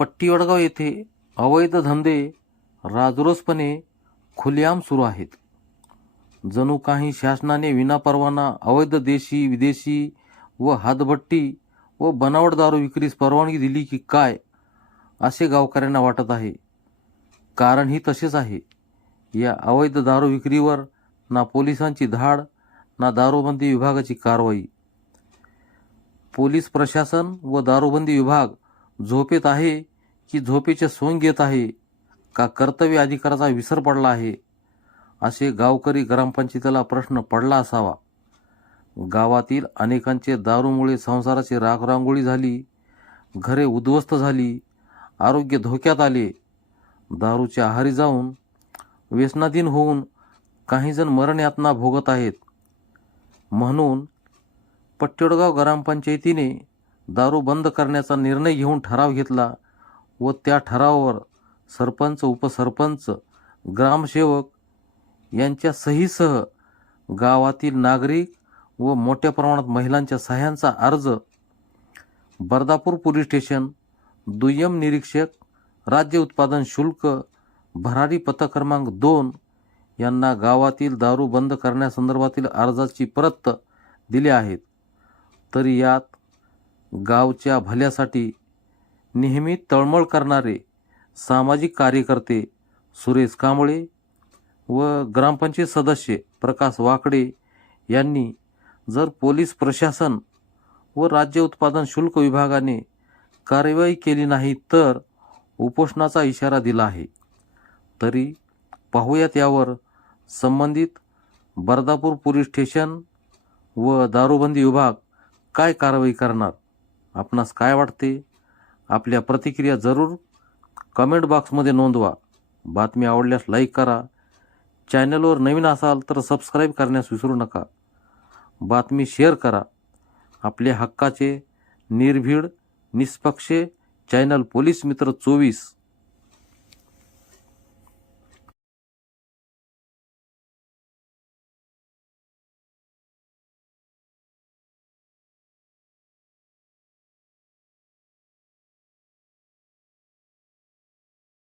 पट्टी वडगाव येथे अवैध धंदे राजरोसपणे खुलेआम सुरू आहेत. जणू काही शासनाने विनापरवाना अवैध देशी विदेशी व हातभट्टी व बनावट दारू विक्रीस परवानगी दिली की काय असे गावकऱ्यांना वाटत आहे. कारणही तसेच आहे. या अवैध दारू विक्रीवर ना पोलिसांची धाड ना दारूबंदी विभागाची कारवाई. पोलीस प्रशासन व दारूबंदी विभाग झोपेत आहे की झोपेचे सोंग घेत आहे का कर्तव्य अधिकाराचा विसर पडला आहे असे गावकरी ग्रामपंचायतीला प्रश्न पडला असावा. गावातील अनेकांचे दारूमुळे संसाराची राखरांगोळी झाली, घरे उद्ध्वस्त झाली, आरोग्य धोक्यात आले. दारूच्या आहारी जाऊन व्यसनाधीन होऊन काहीजण मरण यातना भोगत आहेत. म्हणून पट्टीवडगाव ग्रामपंचायतीने दारू बंद करण्याचा निर्णय घेऊन ठराव घेतला व त्या ठरावावर सरपंच, उपसरपंच, ग्रामसेवक यांच्या सहीसह गावातील नागरिक व मोठ्या प्रमाणात महिलांच्या सह्यांचा अर्ज बर्दापूर पोलीस स्टेशन, दुय्यम निरीक्षक, राज्य उत्पादन शुल्क, भरारी पथक क्रमांक 2 यांना गावातील दारू बंद करण्यासंदर्भातील अर्जाची प्रत दिली आहेत. तरी यात गावच्या भल्यासाठी नेहमी तळमळ करणारे सामाजिक कार्यकर्ते सुरेश कांबळे व ग्रामपंचायत सदस्य प्रकाश वाकडे यांनी जर पोलीस प्रशासन व राज्य उत्पादन शुल्क विभागाने कार्यवाही केली नाही तर उपोषणाचा इशारा दिला आहे. तरी पाहूयात यावर संबंधित बर्दापूर पोलीस स्टेशन व दारूबंदी विभाग काय कारवाई करणार. आपणास काय वाटते? आपल्या प्रतिक्रिया जरूर कमेंट बॉक्समध्ये नोंदवा. बातमी आवडल्यास लाईक करा. चॅनलवर नवीन असाल तर सबस्क्राईब करण्यास विसरू नका. बातमी शेअर करा. आपल्या हक्काचे निर्भीड निष्पक्ष चॅनल पोलीस मित्र 24